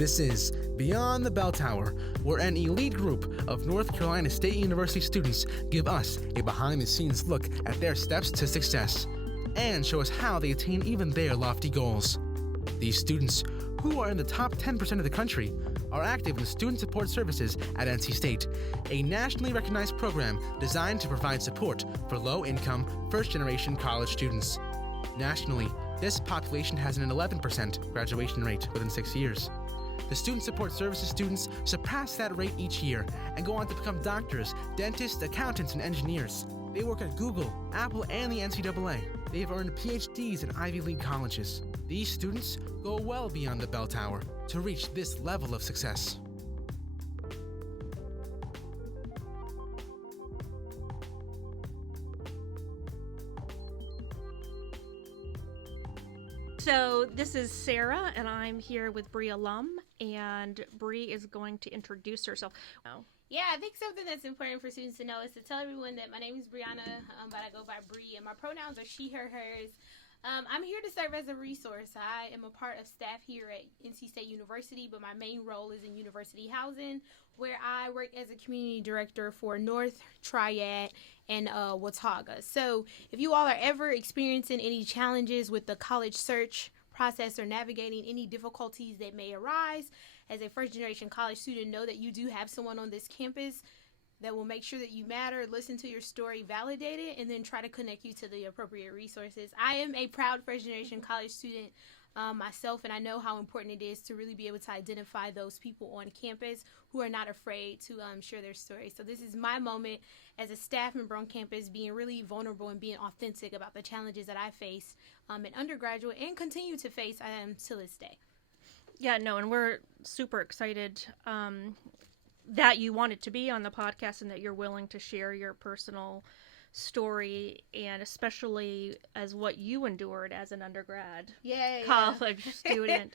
This is Beyond the Bell Tower, where an elite group of North Carolina State University students give us a behind-the-scenes look at their steps to success and show us how they attain even their lofty goals. These students, who are in the top 10% of the country, are active in student support services at NC State, a nationally recognized program designed to provide support for low-income, first-generation college students. Nationally, this population has an 11% graduation rate within 6 years. The Student Support Services students surpass that rate each year and go on to become doctors, dentists, accountants, and engineers. They work at Google, Apple, and the NCAA. They have earned PhDs in Ivy League colleges. These students go well beyond the bell tower to reach this level of success. So this is Sarah, and I'm here with Bri Elum, and Bri is going to introduce herself. Yeah, I think something that's important for students to know is to tell everyone that my name is Brianna, but I go by Bri, and my pronouns are she, her, hers. I'm here to serve as a resource. I am a part of staff here at NC State University, but my main role is in university housing, where I work as a community director for North Triad and Watauga. So if you all are ever experiencing any challenges with the college search process or navigating any difficulties that may arise as a first-generation college student, know that you do have someone on this campus that will make sure that you matter, listen to your story, validate it, and then try to connect you to the appropriate resources. I am a proud first-generation college student myself, and I know how important it is to really be able to identify those people on campus who are not afraid to share their story. So this is my moment as a staff member on campus, being really vulnerable and being authentic about the challenges that I faced in undergraduate and continue to face to this day. Yeah, no, and we're super excited that you wanted to be on the podcast and that you're willing to share your personal story, and especially as what you endured as an undergrad college student.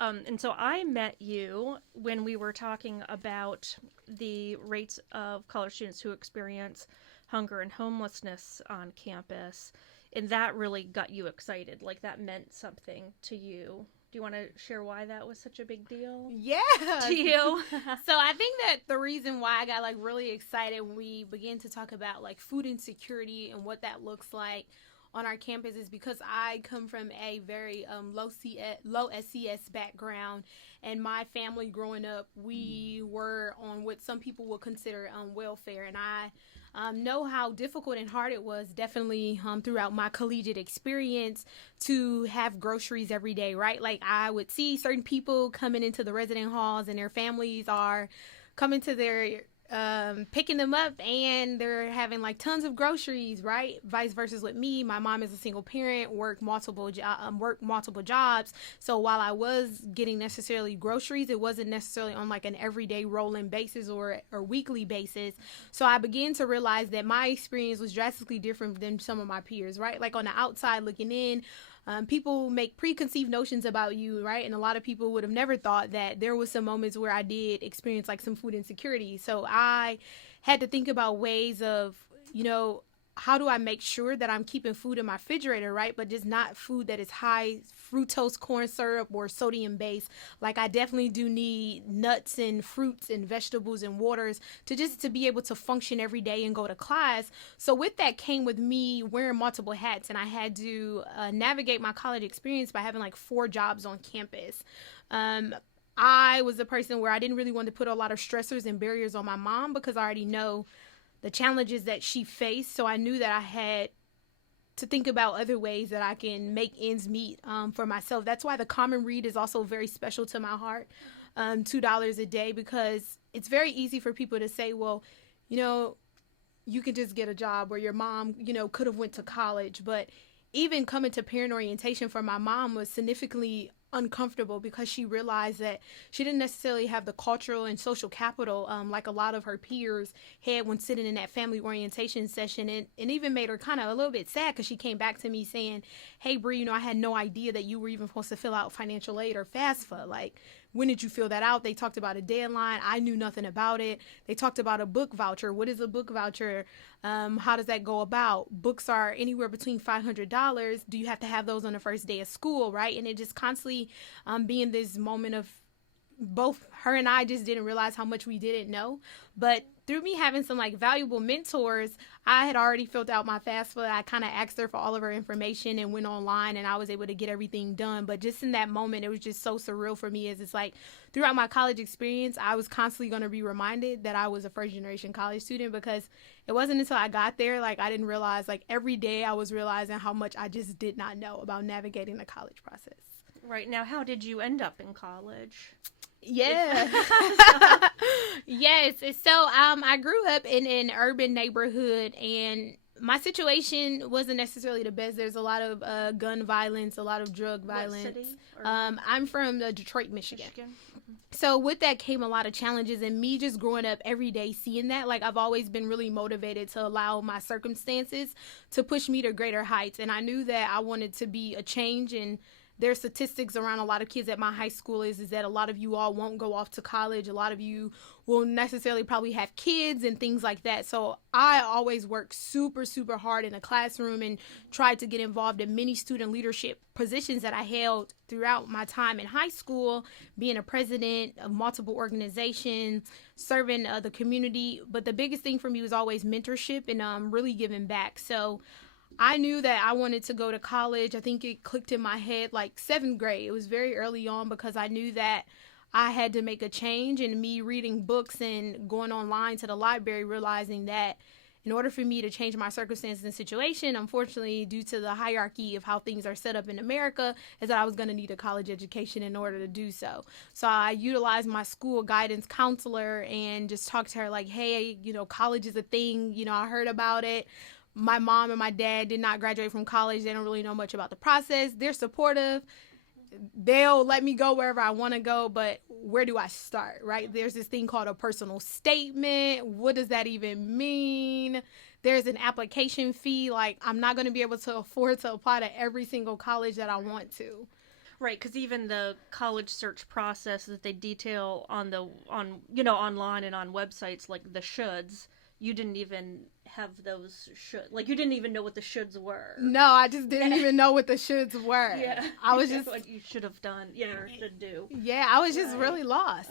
And so I met you when we were talking about the rates of college students who experience hunger and homelessness on campus, and that really got you excited. Like, that meant something to you. Do you want to share why that was such a big deal? Yeah. To you? So I think that the reason why I got really excited when we began to talk about food insecurity and what that looks like on our campus is because I come from a very low SCS background, and my family growing up, we were on what some people would consider welfare, and I know how difficult and hard it was, definitely throughout my collegiate experience, to have groceries every day, right? Like, I would see certain people coming into the resident halls and their families are coming to their picking them up and they're having tons of groceries, right? Vice versa with me. My mom is a single parent, worked multiple jobs. So while I was getting necessarily groceries, it wasn't necessarily on an everyday rolling basis or weekly basis. So I began to realize that my experience was drastically different than some of my peers, right? On the outside looking in, people make preconceived notions about you, right? And a lot of people would have never thought that there was some moments where I did experience some food insecurity. So I had to think about ways of, how do I make sure that I'm keeping food in my refrigerator, right? But just not food that is high fructose corn syrup or sodium based. I definitely do need nuts and fruits and vegetables and waters to be able to function every day and go to class. So with that came with me wearing multiple hats, and I had to navigate my college experience by having 4 jobs on campus. I was a person where I didn't really want to put a lot of stressors and barriers on my mom because I already know the challenges that she faced. So I knew that I had to think about other ways that I can make ends meet for myself. That's why the Common Read is also very special to my heart, $2 a day, because it's very easy for people to say, well, you can just get a job, or your mom, could have went to college. But even coming to parent orientation for my mom was significantly uncomfortable because she realized that she didn't necessarily have the cultural and social capital like a lot of her peers had when sitting in that family orientation session, and even made her kind of a little bit sad because she came back to me saying, hey, Bri, I had no idea that you were even supposed to fill out financial aid or FAFSA. When did you fill that out? They talked about a deadline. I knew nothing about it. They talked about a book voucher. What is a book voucher? How does that go about? Books are anywhere between $500. Do you have to have those on the first day of school, right? And it just constantly being this moment of both her and I just didn't realize how much we didn't know. But through me having some like valuable mentors, I had already filled out my FAFSA. I kind of asked her for all of her information and went online, and I was able to get everything done. But just in that moment, it was just so surreal for me, as it's like throughout my college experience, I was constantly going to be reminded that I was a first generation college student, because it wasn't until I got there, like I didn't realize, like every day I was realizing how much I just did not know about navigating the college process. Right. Now, how did you end up in college? Yeah. Yes. So I grew up in an urban neighborhood, and my situation wasn't necessarily the best. There's a lot of gun violence, a lot of drug violence. What city? I'm from Detroit, Michigan. Mm-hmm. So with that came a lot of challenges, and me just growing up every day seeing that, like I've always been really motivated to allow my circumstances to push me to greater heights. And I knew that I wanted to be a change, and there's statistics around a lot of kids at my high school is that a lot of you all won't go off to college. A lot of you will necessarily probably have kids and things like that. So I always worked super, super hard in the classroom and tried to get involved in many student leadership positions that I held throughout my time in high school, being a president of multiple organizations, serving the community. But the biggest thing for me was always mentorship and really giving back. So I knew that I wanted to go to college. I think it clicked in my head like 7th grade. It was very early on, because I knew that I had to make a change, and me reading books and going online to the library, realizing that in order for me to change my circumstances and situation, unfortunately, due to the hierarchy of how things are set up in America, is that I was going to need a college education in order to do so. So I utilized my school guidance counselor and just talked to her like, hey, college is a thing. I heard about it. My mom and my dad did not graduate from college. They don't really know much about the process. They're supportive. They'll let me go wherever I want to go, but where do I start, right? There's this thing called a personal statement. What does that even mean? There's an application fee. Like, I'm not going to be able to afford to apply to every single college that I want to. Right, because even the college search process that they detail on online and on websites, like the shoulds, you didn't even have those you didn't even know what the shoulds were. No, I just didn't even know what the shoulds were. Yeah. I was just what you should have done, or should do. Yeah, I was just really lost.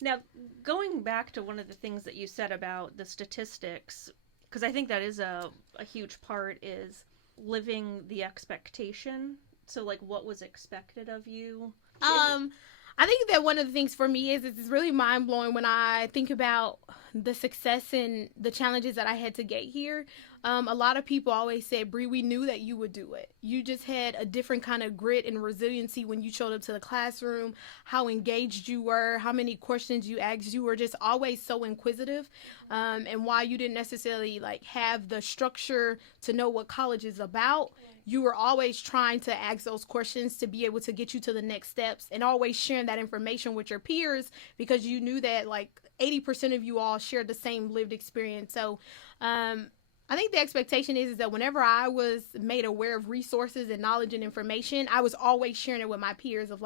Now, going back to one of the things that you said about the statistics, because I think that is a huge part, is living the expectation. So, like, what was expected of you? I think that one of the things for me is it's really mind-blowing when I think about the success and the challenges that I had to get here. A lot of people always said, Bri, we knew that you would do it. You just had a different kind of grit and resiliency when you showed up to the classroom, how engaged you were, how many questions you asked. You were just always so inquisitive. And while you didn't necessarily have the structure to know what college is about, you were always trying to ask those questions to be able to get you to the next steps, and always sharing that information with your peers, because you knew that 80% of you all shared the same lived experience. So I think the expectation is that whenever I was made aware of resources and knowledge and information, I was always sharing it with my peers of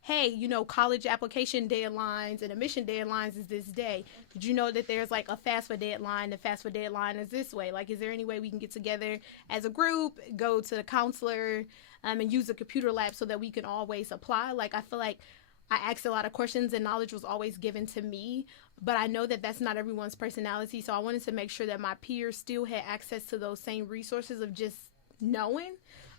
hey, college application deadlines and admission deadlines is this day. Did you know that there's a FAFSA deadline? The FAFSA deadline is this way. Is there any way we can get together as a group, go to the counselor, and use a computer lab so that we can always apply? I feel like I asked a lot of questions and knowledge was always given to me, but I know that that's not everyone's personality. So I wanted to make sure that my peers still had access to those same resources of just knowing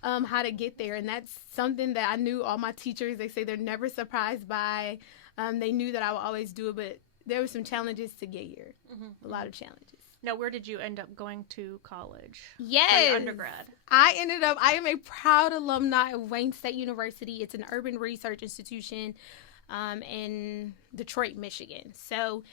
how to get there. And that's something that I knew all my teachers, they say they're never surprised by. They knew that I would always do it, but there were some challenges to get here. Mm-hmm. A lot of challenges. Now, where did you end up going to college? Yes. For your undergrad? I am a proud alumni of Wayne State University. It's an urban research institution in Detroit, Michigan. So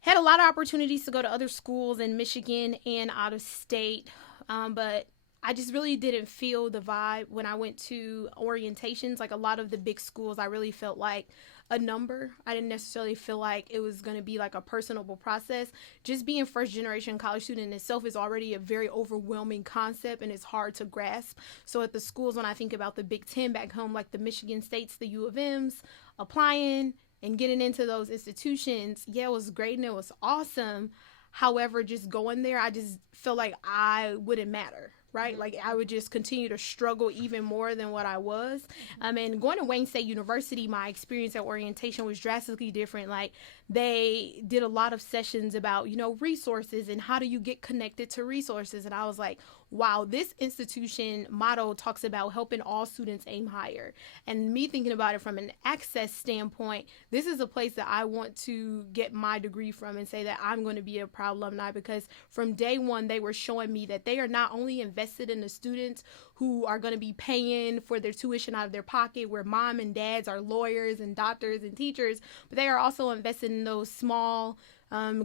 had a lot of opportunities to go to other schools in Michigan and out of state, but I just really didn't feel the vibe when I went to orientations. A lot of the big schools, I really felt like a number. I didn't necessarily feel like it was going to be a personable process. Just being first generation college student in itself is already a very overwhelming concept, and it's hard to grasp. So at the schools, when I think about the Big Ten back home, like the Michigan States, the U of M's, applying and getting into those institutions, it was great and it was awesome. However, just going there, I just felt like I wouldn't matter, right? Like I would just continue to struggle even more than what I was. And going to Wayne State University, my experience at orientation was drastically different. Like they did a lot of sessions about, resources and how do you get connected to resources. And I was like, wow, this institution motto talks about helping all students aim higher. And me thinking about it from an access standpoint, this is a place that I want to get my degree from and say that I'm going to be a proud alumni, because from day one, they were showing me that they are not only invested in the students who are going to be paying for their tuition out of their pocket, where mom and dads are lawyers and doctors and teachers, but they are also invested in those small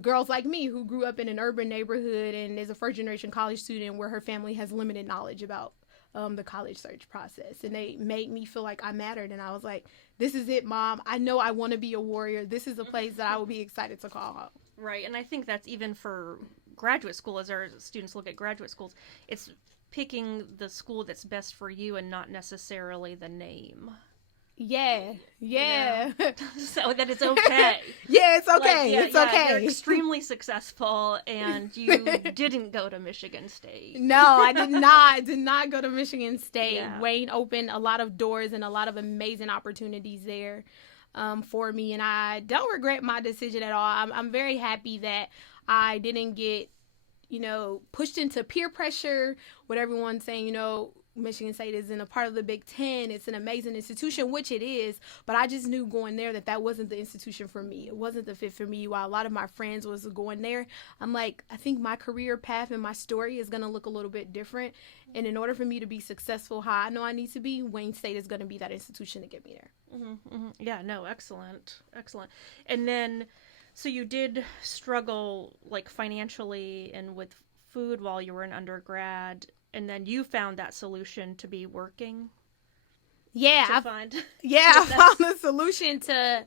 girls like me who grew up in an urban neighborhood and is a first generation college student where her family has limited knowledge about the college search process. And they made me feel like I mattered. And I was like, this is it, Mom. I know I want to be a warrior. This is a place that I will be excited to call home. Right. And I think that's even for graduate school, as our students look at graduate schools, it's picking the school that's best for you and not necessarily the name. Yeah. So that it's okay. Yeah, it's okay. It's okay. You're extremely successful, and you didn't go to Michigan State. No, I did not. I did not go to Michigan State. Yeah. Wayne opened a lot of doors and a lot of amazing opportunities there for me, and I don't regret my decision at all. I'm very happy that I didn't get, pushed into peer pressure with everyone saying, Michigan State isn't a part of the Big Ten. It's an amazing institution, which it is. But I just knew going there that wasn't the institution for me. It wasn't the fit for me. While a lot of my friends was going there, I'm like, I think my career path and my story is going to look a little bit different. And in order for me to be successful how I know I need to be, Wayne State is going to be that institution to get me there. Yeah, no, excellent. And then, so you did struggle like financially and with food while you were an undergrad. And then you found that solution to be working? Yeah. I found the solution to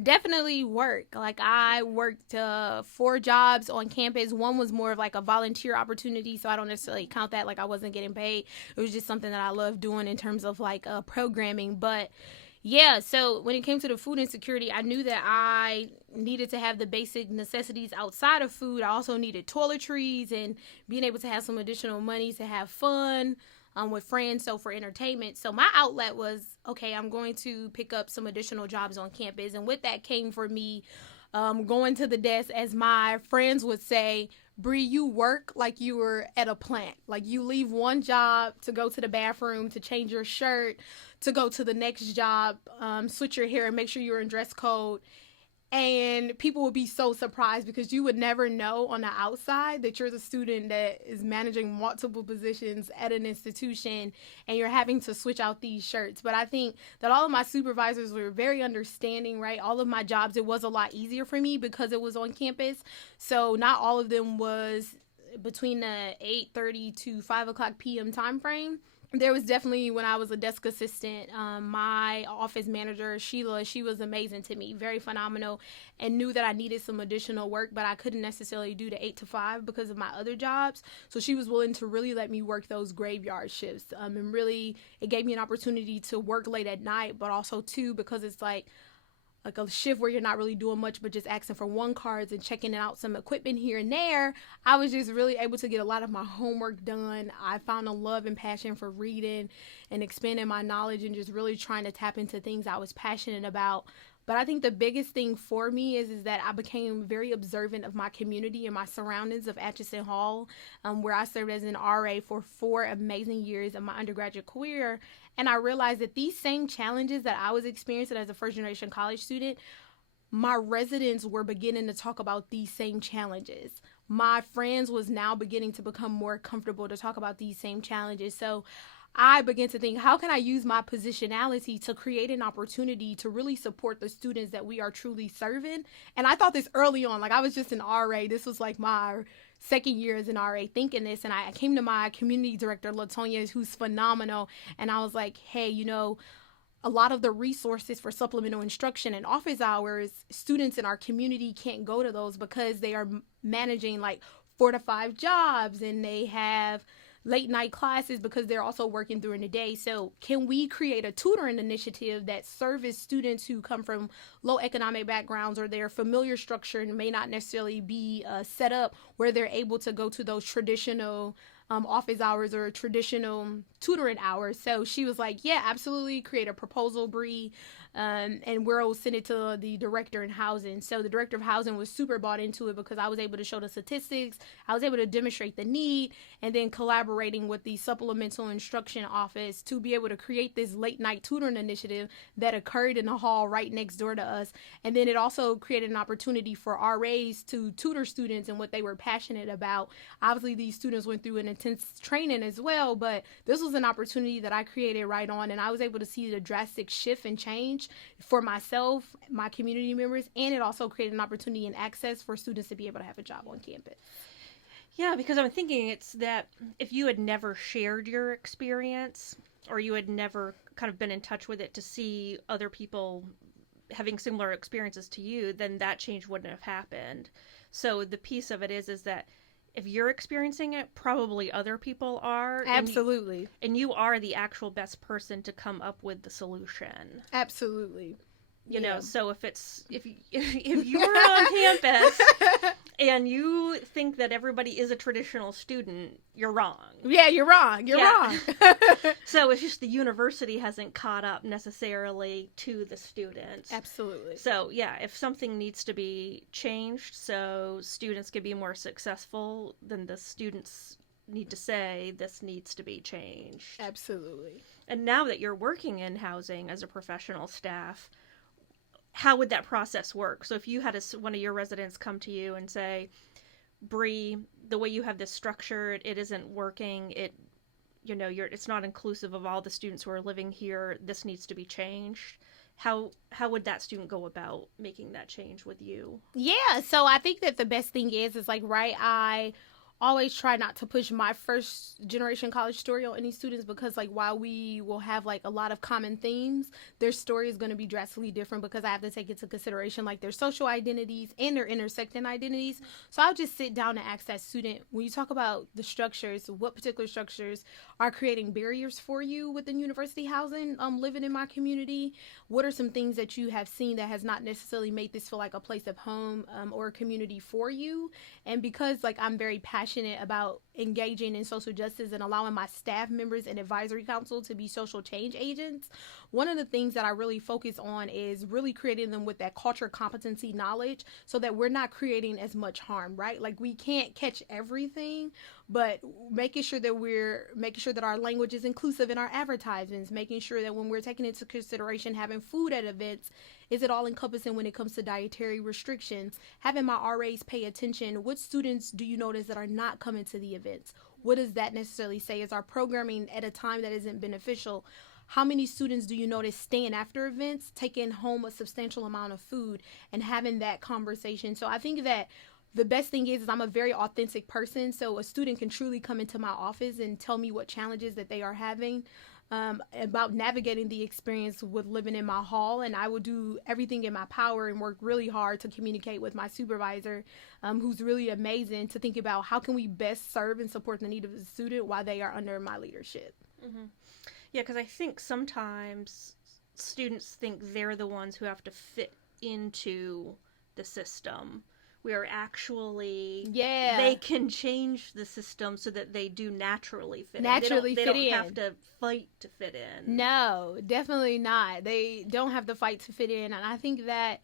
definitely work. Like I worked 4 jobs on campus. One was more of like a volunteer opportunity, so I don't necessarily count that like I wasn't getting paid. It was just something that I loved doing in terms of like programming. But yeah, so when it came to the food insecurity, I knew that I needed to have the basic necessities outside of food. I also needed toiletries and being able to have some additional money to have fun with friends, so for entertainment. So my outlet was, okay, I'm going to pick up some additional jobs on campus. And with that came for me going to the desk, as my friends would say, Bri, you work like you were at a plant. Like you leave one job to go to the bathroom, to change your shirt, to go to the next job, switch your hair and make sure you're in dress code. And people would be so surprised because you would never know on the outside that you're the student that is managing multiple positions at an institution and you're having to switch out these shirts. But I think that all of my supervisors were very understanding, right? All of my jobs, it was a lot easier for me because it was on campus. So not all of them was between the 8:30 to 5 o'clock p.m. time frame. There was definitely, when I was a desk assistant, my office manager, Sheila, she was amazing to me, very phenomenal, and knew that I needed some additional work, but I couldn't necessarily do the 8 to 5 because of my other jobs. So she was willing to really let me work those graveyard shifts. And really, it gave me an opportunity to work late at night, but also, too, because it's like a shift where you're not really doing much but just asking for one cards and checking out some equipment here and there. I was just really able to get a lot of my homework done. I found a love and passion for reading and expanding my knowledge and just really trying to tap into things I was passionate about. But I think the biggest thing for me is that I became very observant of my community and my surroundings of Atchison Hall, where I served as an RA for 4 amazing years of my undergraduate career. And I realized that these same challenges that I was experiencing as a first-generation college student, my residents were beginning to talk about these same challenges. My friends was now beginning to become more comfortable to talk about these same challenges. So I began to think, how can I use my positionality to create an opportunity to really support the students that we are truly serving? And I thought this early on, like I was just an RA. This was like my second year as an RA thinking this. And I came to my community director, LaTonya, who's phenomenal. And I was like, hey, a lot of the resources for supplemental instruction and office hours, students in our community can't go to those because they are managing like 4 to 5 jobs and they have late night classes because they're also working during the day. So can we create a tutoring initiative that service students who come from low economic backgrounds or their familiar structure and may not necessarily be set up where they're able to go to those traditional office hours or traditional tutoring hours. So she was like, yeah, absolutely, create a proposal, Bri. And we'll send it to the director in housing. So the director of housing was super bought into it because I was able to show the statistics. I was able to demonstrate the need, and then collaborating with the supplemental instruction office to be able to create this late night tutoring initiative that occurred in the hall right next door to us. And then it also created an opportunity for RAs to tutor students and what they were passionate about. Obviously, these students went through an intense training as well, but this was an opportunity that I created right on, and I was able to see the drastic shift and change for myself, my community members, and it also created an opportunity and access for students to be able to have a job on campus. Yeah, because I'm thinking it's that if you had never shared your experience, or you had never kind of been in touch with it to see other people having similar experiences to you, then that change wouldn't have happened. So the piece of it is that if you're experiencing it, probably other people are. Absolutely. And you are the actual best person to come up with the solution. Absolutely. You know, so if you're on campus and you think that everybody is a traditional student, you're wrong. Yeah, you're wrong. You're wrong. So it's just the university hasn't caught up necessarily to the students. Absolutely. So yeah, if something needs to be changed so students can be more successful, then the students need to say this needs to be changed. Absolutely. And now that you're working in housing as a professional staff, how would that process work? So if you had one of your residents come to you and say, Bri, the way you have this structured, it isn't working. It's not inclusive of all the students who are living here. This needs to be changed. How would that student go about making that change with you? Yeah, so I think that the best thing is I always try not to push my first generation college story on any students, because while we will have a lot of common themes, their story is going to be drastically different because I have to take into consideration their social identities and their intersecting identities. So I'll just sit down and ask that student, when you talk about the structures, what particular structures are creating barriers for you within university housing, living in my community? What are some things that you have seen that has not necessarily made this feel like a place of home or a community for you? And because I'm very passionate about engaging in social justice and allowing my staff members and advisory council to be social change agents, one of the things that I really focus on is really creating them with that culture competency knowledge so that we're not creating as much harm, right? We can't catch everything, but making sure that our language is inclusive in our advertisements, making sure that when we're taking into consideration having food at events, is it all encompassing when it comes to dietary restrictions? Having my RAs pay attention. What students do you notice that are not coming to the events? What does that necessarily say? Is our programming at a time that isn't beneficial? How many students do you notice staying after events, taking home a substantial amount of food, and having that conversation? So I think that the best thing is I'm a very authentic person. So a student can truly come into my office and tell me what challenges that they are having about navigating the experience with living in my hall. And I will do everything in my power and work really hard to communicate with my supervisor, who's really amazing, to think about how can we best serve and support the need of the student while they are under my leadership. Mm-hmm. Yeah, because I think sometimes students think they're the ones who have to fit into the system, where actually they can change the system so that they do naturally fit in. They don't have to fight to fit in. No, definitely not. They don't have to fight to fit in. And I think that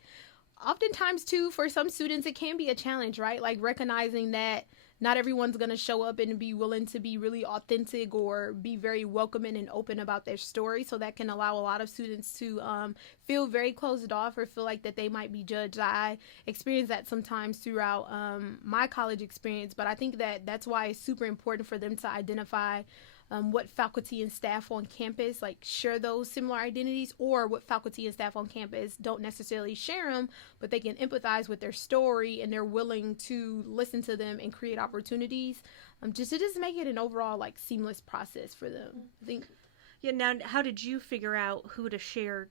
oftentimes, too, for some students, it can be a challenge, right? Recognizing that not everyone's going to show up and be willing to be really authentic or be very welcoming and open about their story. So that can allow a lot of students to feel very closed off or feel like that they might be judged. I experience that sometimes throughout my college experience, but I think that that's why it's super important for them to identify what faculty and staff on campus share those similar identities, or what faculty and staff on campus don't necessarily share them, but they can empathize with their story and they're willing to listen to them and create opportunities just to make it an overall seamless process for them. I think. Yeah. Now, how did you figure out who to share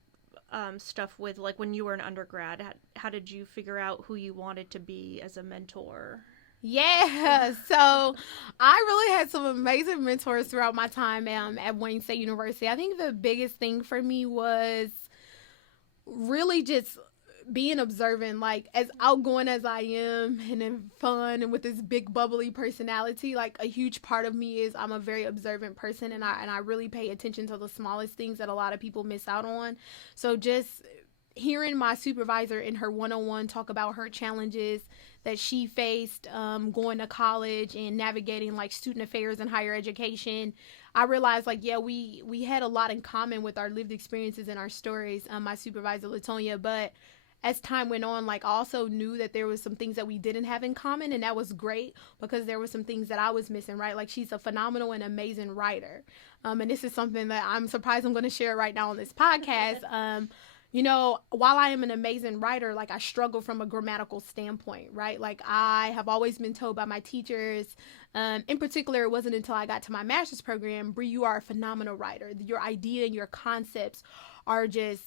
stuff with? When you were an undergrad, how did you figure out who you wanted to be as a mentor? Yeah, so I really had some amazing mentors throughout my time at Wayne State University. I think the biggest thing for me was really just being observant, like as outgoing as I am and in fun and with this big bubbly personality, like a huge part of me is I'm a very observant person, and I really pay attention to the smallest things that a lot of people miss out on. So just hearing my supervisor in her one-on-one talk about her challenges that she faced going to college and navigating like student affairs and higher education, I realized like, yeah, we had a lot in common with our lived experiences and our stories, my supervisor Latonia. But as time went on, like I also knew that there was some things that we didn't have in common, and that was great because there were some things that I was missing, right? Like she's a phenomenal and amazing writer. And this is something that I'm surprised I'm going to share right now on this podcast. You know, while I am an amazing writer, like I struggle from a grammatical standpoint, right? Like I have always been told by my teachers, in particular, it wasn't until I got to my master's program, Bri, you are a phenomenal writer. Your idea and your concepts are just,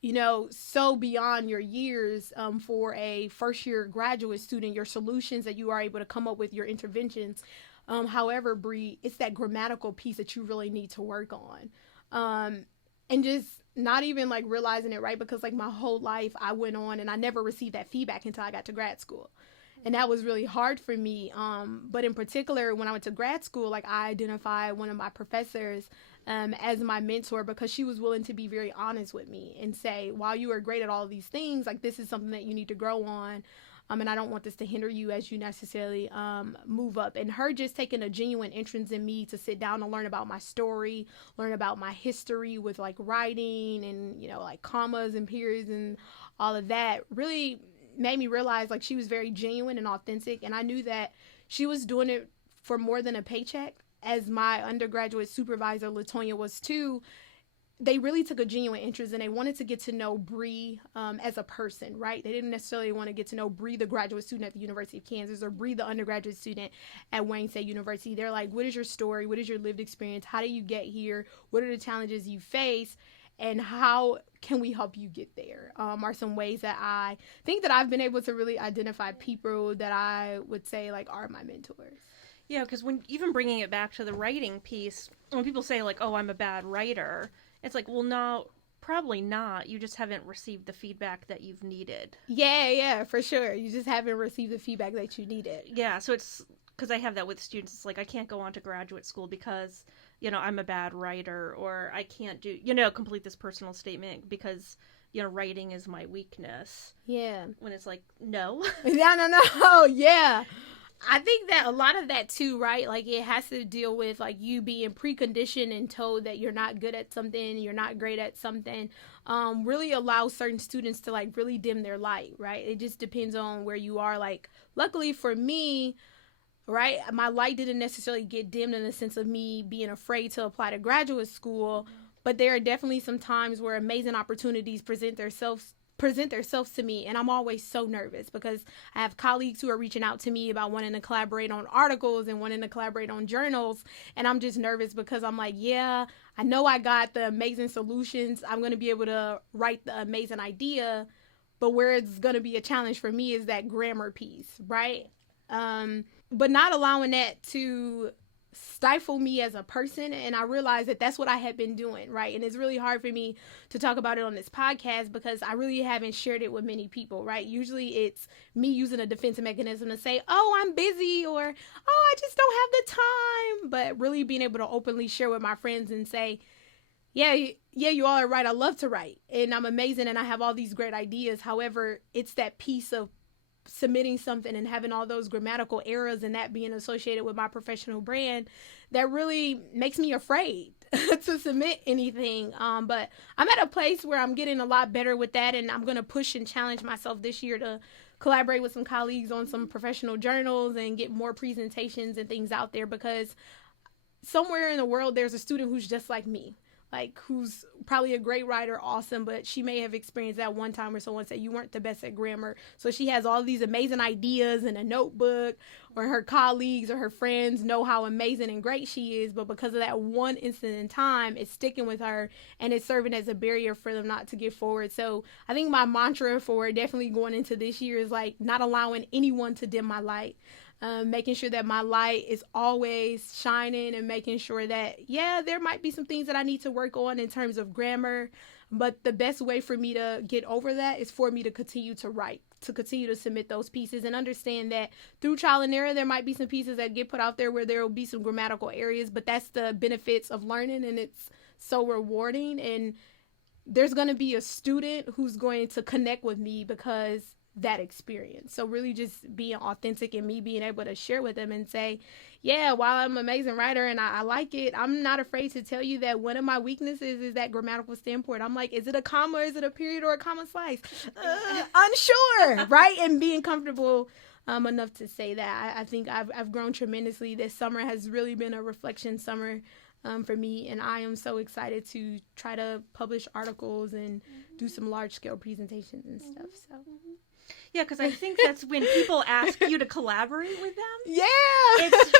you know, so beyond your years for a first year graduate student, your solutions that you are able to come up with, your interventions. However, Bri, it's that grammatical piece that you really need to work on. And just not even like realizing it, right? Because like my whole life I went on and I never received that feedback until I got to grad school. And that was really hard for me. But in particular, when I went to grad school, like I identified one of my professors as my mentor because she was willing to be very honest with me and say, while you are great at all of these things, like this is something that you need to grow on. And I don't want this to hinder you as you necessarily move up. And her just taking a genuine interest in me to sit down and learn about my story, learn about my history with like writing and, you know, like commas and periods and all of that really made me realize like she was very genuine and authentic. And I knew that she was doing it for more than a paycheck, as my undergraduate supervisor, Latonia, was too. They really took a genuine interest and they wanted to get to know Bri as a person, right? They didn't necessarily want to get to know Bri, the graduate student at the University of Kansas, or Bri, the undergraduate student at Wayne State University. They're like, what is your story? What is your lived experience? How do you get here? What are the challenges you face? And how can we help you get there? Are some ways that I think that I've been able to really identify people that I would say like are my mentors. Yeah, because when even bringing it back to the writing piece, when people say like, oh, I'm a bad writer, it's like, well, no, probably not. You just haven't received the feedback that you've needed. Yeah, for sure. You just haven't received the feedback that you needed. Yeah, so it's because I have that with students. It's like I can't go on to graduate school because, you know, I'm a bad writer, or I can't do, you know, complete this personal statement because, you know, writing is my weakness. Yeah. When it's like, no. No. Yeah. I think that a lot of that too, right? Like it has to deal with like you being preconditioned and told that you're not good at something, you're not great at something, really allows certain students to like really dim their light, right? It just depends on where you are. Like luckily for me, right, my light didn't necessarily get dimmed in the sense of me being afraid to apply to graduate school, but there are definitely some times where amazing opportunities present themselves to me, and I'm always so nervous because I have colleagues who are reaching out to me about wanting to collaborate on articles and wanting to collaborate on journals, and I'm just nervous because I'm like, yeah, I know I got the amazing solutions, I'm going to be able to write the amazing idea, but where it's going to be a challenge for me is that grammar piece, right? But not allowing that to stifle me as a person. And I realized that that's what I had been doing, right? And it's really hard for me to talk about it on this podcast because I really haven't shared it with many people, right? Usually it's me using a defensive mechanism to say, oh, I'm busy, or oh, I just don't have the time. But really being able to openly share with my friends and say, yeah, you all are right. I love to write and I'm amazing and I have all these great ideas. However, it's that piece of submitting something and having all those grammatical errors and that being associated with my professional brand that really makes me afraid to submit anything. But I'm at a place where I'm getting a lot better with that, and I'm going to push and challenge myself this year to collaborate with some colleagues on some professional journals and get more presentations and things out there, because somewhere in the world there's a student who's just like me, like who's probably a great writer, awesome, but she may have experienced that one time where someone said you weren't the best at grammar. So she has all these amazing ideas in a notebook, or her colleagues or her friends know how amazing and great she is, but because of that one instant in time, it's sticking with her and it's serving as a barrier for them not to get forward. So I think my mantra for definitely going into this year is like not allowing anyone to dim my light. making sure that my light is always shining and making sure that, yeah, there might be some things that I need to work on in terms of grammar, but the best way for me to get over that is for me to continue to write, to continue to submit those pieces, and understand that through trial and error, there might be some pieces that get put out there where there will be some grammatical areas, but that's the benefits of learning, and it's so rewarding. And there's going to be a student who's going to connect with me because that experience. So really just being authentic and me being able to share with them and say, yeah, while I'm an amazing writer and I like it, I'm not afraid to tell you that one of my weaknesses is that grammatical standpoint. I'm like, is it a comma, is it a period, or a comma slice? Unsure, right? And being comfortable enough to say that. I think I've grown tremendously. This summer has really been a reflection summer for me, and I am so excited to try to publish articles and do some large-scale presentations and stuff. So. Yeah, because I think that's when people ask you to collaborate with them. Yeah. It's,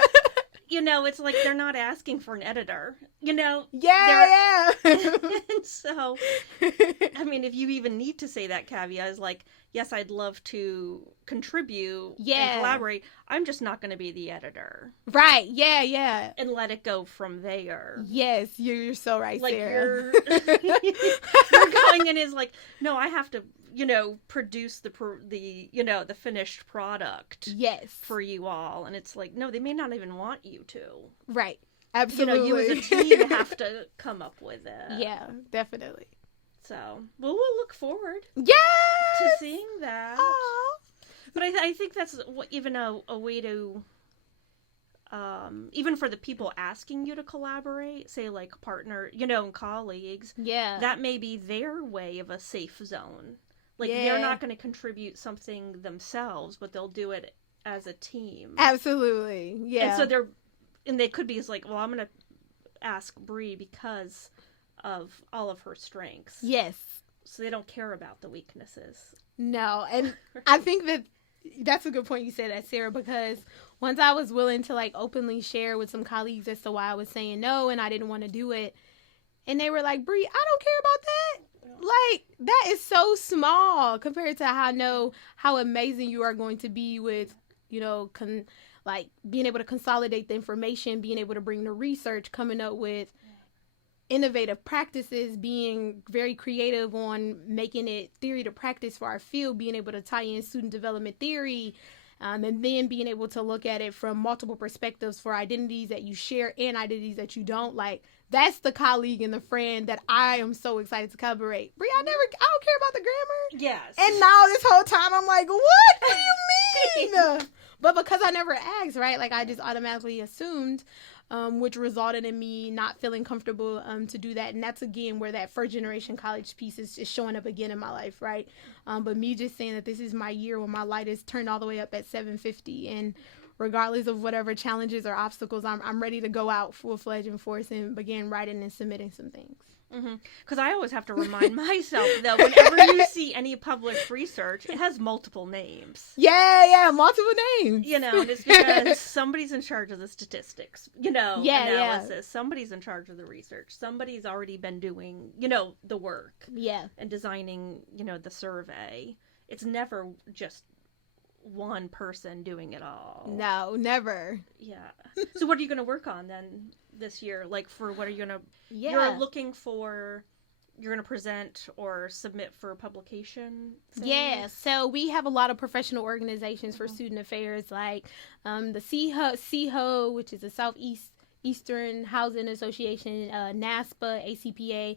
it's like they're not asking for an editor, Yeah. And so, I mean, if you even need to say that caveat is like, yes, I'd love to contribute and collaborate. I'm just not going to be the editor. Right. Yeah. And let it go from there. Yes, you're so right, like Sarah. You're going in is like, no, I have to, produce the finished product. Yes. For you all. And it's like, no, they may not even want you to. Right. Absolutely. You as a team have to come up with it. Yeah, definitely. So, well, we'll look forward to seeing that. Aww. But I think that's even a way to, even for the people asking you to collaborate, say like partner, and colleagues, that may be their way of a safe zone. Like they're not going to contribute something themselves, but they'll do it as a team. Absolutely. Yeah. And so they could be like, well, I'm going to ask Bri because of all of her strengths. Yes. So they don't care about the weaknesses. No. And I think that's a good point you said that, Sarah, because once I was willing to openly share with some colleagues as to why I was saying no and I didn't want to do it, and they were like, Bri, I don't care about that. That is so small compared to how amazing you are going to be with, being able to consolidate the information, being able to bring the research, coming up with innovative practices, being very creative on making it theory to practice for our field, being able to tie in student development theory, and then being able to look at it from multiple perspectives for identities that you share and identities that you don't. That's the colleague and the friend that I am so excited to collaborate. Bri, I don't care about the grammar. Yes. And now this whole time I'm like, what do you mean? But because I never asked, right? I just automatically assumed, which resulted in me not feeling comfortable to do that. And that's, again, where that first generation college piece is showing up again in my life, right? But me just saying that this is my year when my light is turned all the way up at 750. And regardless of whatever challenges or obstacles, I'm ready to go out full-fledged in force and begin writing and submitting some things. Because I always have to remind myself that whenever you see any published research, it has multiple names. Yeah, multiple names. And it's because somebody's in charge of the statistics, analysis. Yeah. Somebody's in charge of the research. Somebody's already been doing, the work. Yeah. And designing, the survey. It's never just one person doing it all. No, never. Yeah. So what are you going to work on then this year? For what are you going to... You're going to present or submit for publication things? Yeah, so we have a lot of professional organizations for student affairs, like the CHO, which is the Southeastern Housing Association, NASPA, ACPA,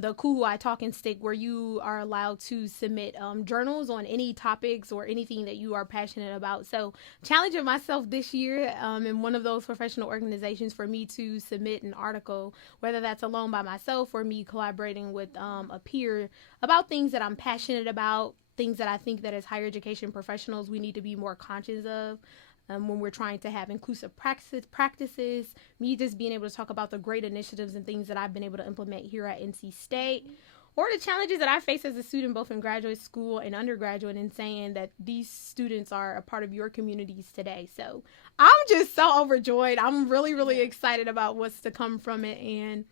the Kuhuai Talking Stick, where you are allowed to submit journals on any topics or anything that you are passionate about. So challenging myself this year in one of those professional organizations for me to submit an article, whether that's alone by myself or me collaborating with a peer about things that I'm passionate about, things that I think that as higher education professionals we need to be more conscious of. When we're trying to have inclusive practices, me just being able to talk about the great initiatives and things that I've been able to implement here at NC State, or the challenges that I face as a student, both in graduate school and undergraduate, and saying that these students are a part of your communities today. So I'm just so overjoyed. I'm really, really excited about what's to come from it, and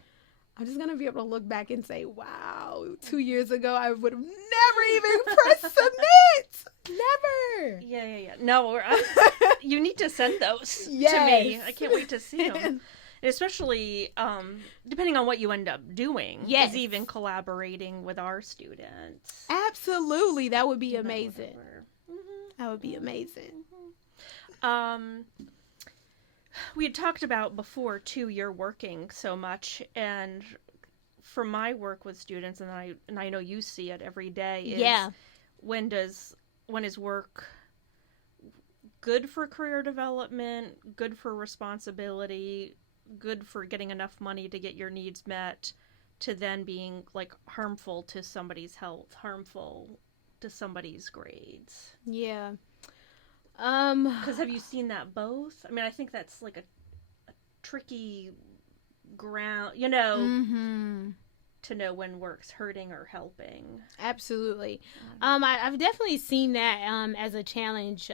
I'm just going to be able to look back and say, wow, 2 years ago, I would have never even pressed submit. Never. Yeah. No, you need to send those to Yes. me. I can't wait to see them. Especially depending on what you end up doing. Yes. Is even collaborating with our students. Absolutely. That would be amazing. Mm-hmm. That would be amazing. We had talked about before, too, you're working so much, and for my work with students, and I know you see it every day, is when is work good for career development, good for responsibility, good for getting enough money to get your needs met, to then being, like, harmful to somebody's health, harmful to somebody's grades? Yeah. Because have you seen that both? I mean, I think that's like a tricky ground, to know when work's hurting or helping. Absolutely. I've definitely seen that as a challenge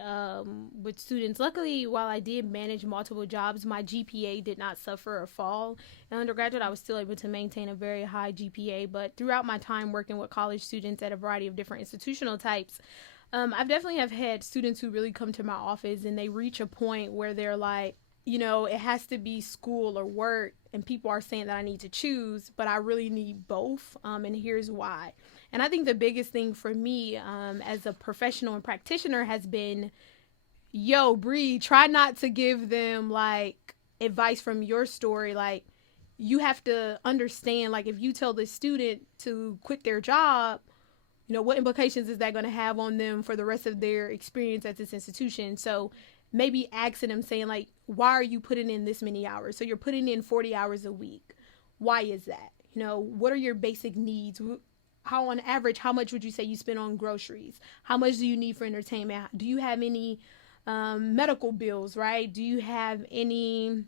with students. Luckily, while I did manage multiple jobs, my GPA did not suffer or fall. In undergraduate, I was still able to maintain a very high GPA, but throughout my time working with college students at a variety of different institutional types, I've definitely have had students who really come to my office and they reach a point where they're like, it has to be school or work, and people are saying that I need to choose, but I really need both, and here's why. And I think the biggest thing for me as a professional and practitioner has been, Bri, try not to give them, like, advice from your story. Like, you have to understand, like, if you tell the student to quit their job, what implications is that going to have on them for the rest of their experience at this institution? So maybe asking them, saying, like, why are you putting in this many hours? So you're putting in 40 hours a week. Why is that? What are your basic needs? How, on average, how much would you say you spend on groceries? How much do you need for entertainment? Do you have any medical bills, right? Do you have any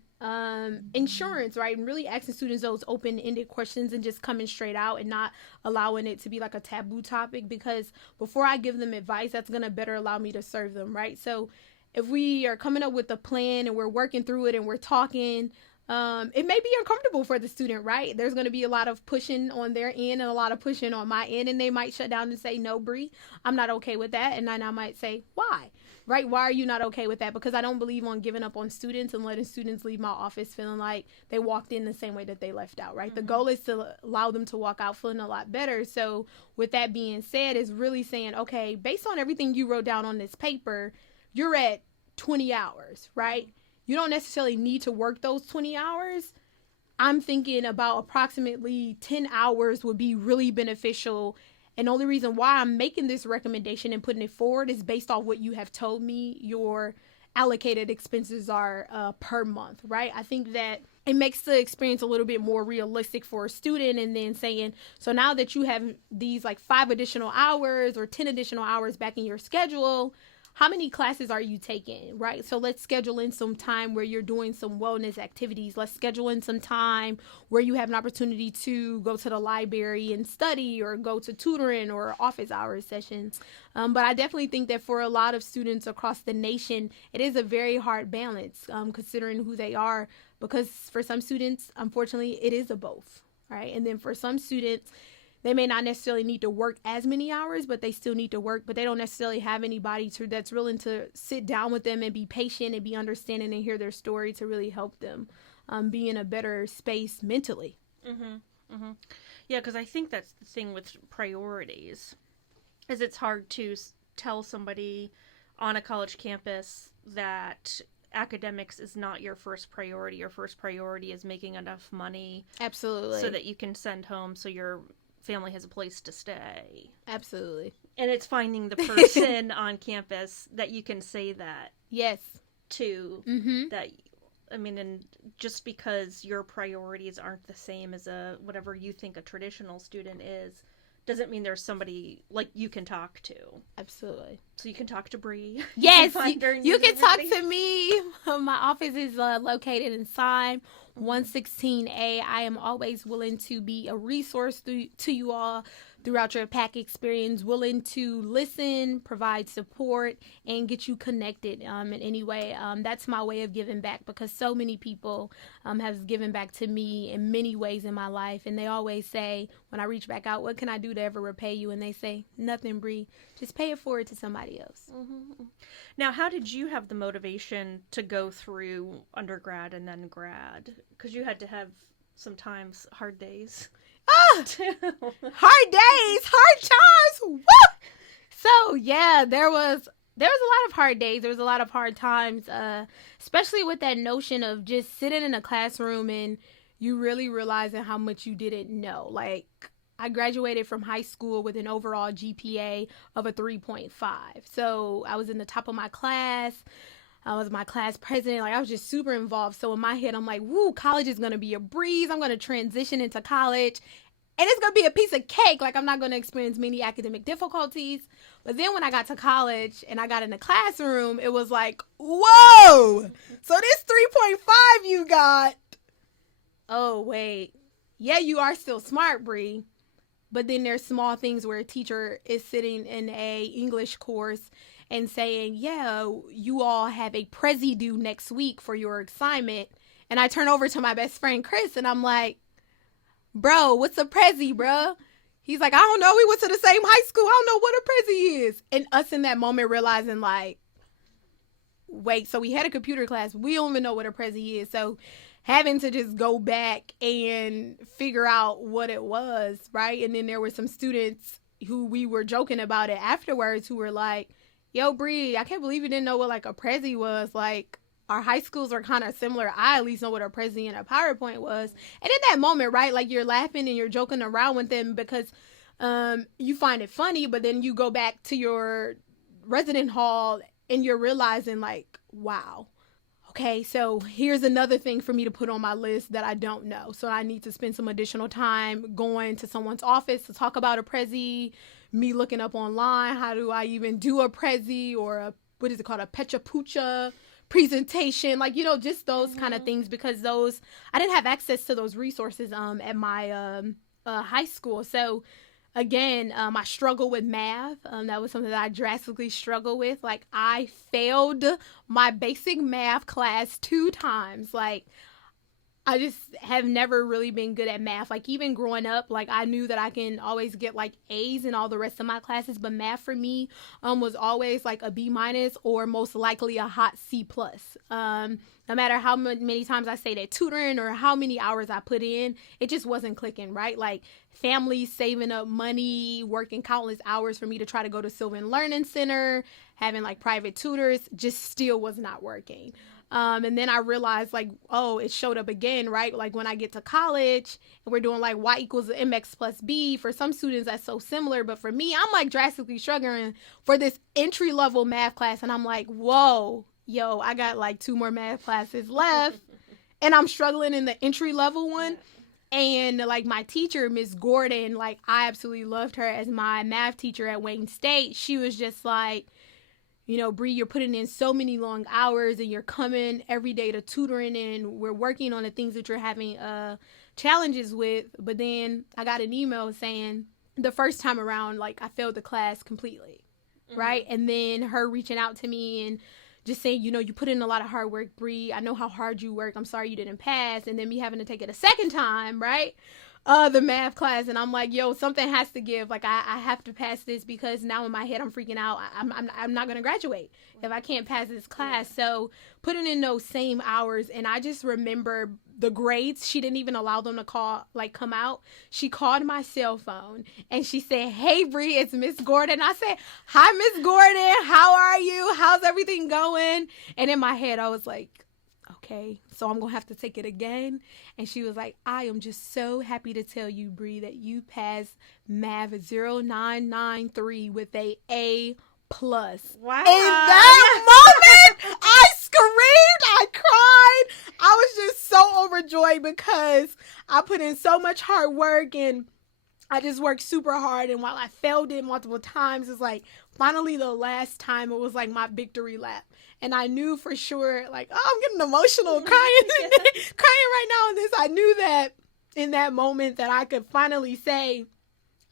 insurance, right? And really asking students those open-ended questions and just coming straight out and not allowing it to be like a taboo topic, because before I give them advice, that's going to better allow me to serve them, right? So if we are coming up with a plan and we're working through it and we're talking, it may be uncomfortable for the student, right? There's going to be a lot of pushing on their end and a lot of pushing on my end, and they might shut down and say, no, Bri, I'm not okay with that. And then I might say, why? Right? Why are you not okay with that? Because I don't believe on giving up on students and letting students leave my office feeling like they walked in the same way that they left out, right? Mm-hmm. The goal is to allow them to walk out feeling a lot better. So with that being said, is really saying, okay, based on everything you wrote down on this paper, you're at 20 hours, right? You don't necessarily need to work those 20 hours. I'm thinking about approximately 10 hours would be really beneficial. And the only reason why I'm making this recommendation and putting it forward is based off what you have told me your allocated expenses are per month, right? I think that it makes the experience a little bit more realistic for a student. And then saying, so now that you have these like 5 additional hours or 10 additional hours back in your schedule, how many classes are you taking, right? So let's schedule in some time where you're doing some wellness activities. Let's schedule in some time where you have an opportunity to go to the library and study, or go to tutoring or office hours sessions. But I definitely think that for a lot of students across the nation, it is a very hard balance considering who they are, because for some students, unfortunately, it is a both, right? And then for some students, they may not necessarily need to work as many hours, but they still need to work, but they don't necessarily have anybody that's willing to sit down with them and be patient and be understanding and hear their story to really help them be in a better space mentally. Mm-hmm. Mm-hmm. Yeah, because I think that's the thing with priorities, is it's hard to tell somebody on a college campus that academics is not your first priority. Your first priority is making enough money. Absolutely. So that you can send home so your family has a place to stay. Absolutely. And it's finding the person on campus that you can say that yes to. Mm-hmm. That, I mean, and just because your priorities aren't the same as whatever you think a traditional student is, doesn't mean there's somebody like you can talk to. Absolutely. So you can talk to Bri. Yes, you can talk to me. My office is located in Syme 116A. I am always willing to be a resource to you all, throughout your PAC experience, willing to listen, provide support, and get you connected in any way. That's my way of giving back, because so many people have given back to me in many ways in my life. And they always say, when I reach back out, what can I do to ever repay you? And they say, nothing, Bri. Just pay it forward to somebody else. Mm-hmm. Now, how did you have the motivation to go through undergrad and then grad? Because you had to have sometimes hard days. Hard days, hard times. Woo! So yeah, there was a lot of hard days. There was a lot of hard times, especially with that notion of just sitting in a classroom and you really realizing how much you didn't know. Like, I graduated from high school with an overall GPA of a 3.5. So I was in the top of my class. I was my class president. Like, I was just super involved. So in my head, I'm like, woo, college is going to be a breeze. I'm going to transition into college, and it's going to be a piece of cake. Like, I'm not going to experience many academic difficulties. But then when I got to college and I got in the classroom, it was like, whoa. So this 3.5 you got. Oh, wait. Yeah, you are still smart, Bri. But then there's small things where a teacher is sitting in a English course and saying, yeah, you all have a Prezi due next week for your assignment. And I turn over to my best friend, Chris, and I'm like, bro, what's a Prezi, bro? He's like, I don't know. We went to the same high school. I don't know what a Prezi is. And us in that moment realizing, like, wait, so we had a computer class. We don't even know what a Prezi is. So having to just go back and figure out what it was, right? And then there were some students who we were joking about it afterwards who were like, yo, Bri, I can't believe you didn't know what, like, a Prezi was. Like, our high schools are kind of similar. I at least know what a Prezi and a PowerPoint was. And in that moment, right, like, you're laughing and you're joking around with them because you find it funny, but then you go back to your resident hall and you're realizing, like, wow. Okay, so here's another thing for me to put on my list that I don't know. So I need to spend some additional time going to someone's office to talk about a Prezi, me looking up online, how do I even do a Prezi or a, what is it called, a Pecha Pucha presentation, like, you know, just those kind of things, because those, I didn't have access to those resources at my high school. So again, I struggle with math. That was something that I drastically struggle with. Like, I failed my basic math class 2 times. Like, I just have never really been good at math. Like, even growing up, like, I knew that I can always get, like, A's in all the rest of my classes. But math for me was always, like, a B- or most likely a hot C+. No matter how many times I stayed at tutoring or how many hours I put in, it just wasn't clicking, right? Like, families saving up money, working countless hours for me to try to go to Sylvan Learning Center, having, like, private tutors, just still was not working. And then I realized, like, oh, it showed up again, right? Like, when I get to college and we're doing, like, y equals mx plus b. For some students, that's so similar. But for me, I'm, like, drastically struggling for this entry-level math class. And I'm like, whoa, yo, I got, like, 2 more math classes left. And I'm struggling in the entry-level one. And, like, my teacher, Miss Gordon, like, I absolutely loved her as my math teacher at Wayne State. She was just like, you know, Bri, you're putting in so many long hours and you're coming every day to tutoring and we're working on the things that you're having challenges with. But then I got an email saying the first time around, like, I failed the class completely, right? And then her reaching out to me and just saying, you know, you put in a lot of hard work, Bri. I know how hard you work. I'm sorry you didn't pass. And then me having to take it a second time, right? The math class, and I'm like, yo, something has to give. Like, I have to pass this, because now in my head I'm freaking out. I'm not gonna graduate if I can't pass this class. So putting in those same hours, and I just remember the grades. She didn't even allow them to come out. She called my cell phone and she said, "Hey, Bri, it's Miss Gordon." I said, "Hi, Miss Gordon. How are you? How's everything going?" And in my head, I was like, okay, so I'm going to have to take it again. And she was like, "I am just so happy to tell you, Bri, that you passed Math 0993 with a A+. Wow. In that moment, I screamed, I cried. I was just so overjoyed because I put in so much hard work and I just worked super hard. And while I failed it multiple times, it's like finally the last time it was like my victory lap. And I knew for sure, like, oh, I'm getting emotional crying right now on this. I knew that in that moment that I could finally say,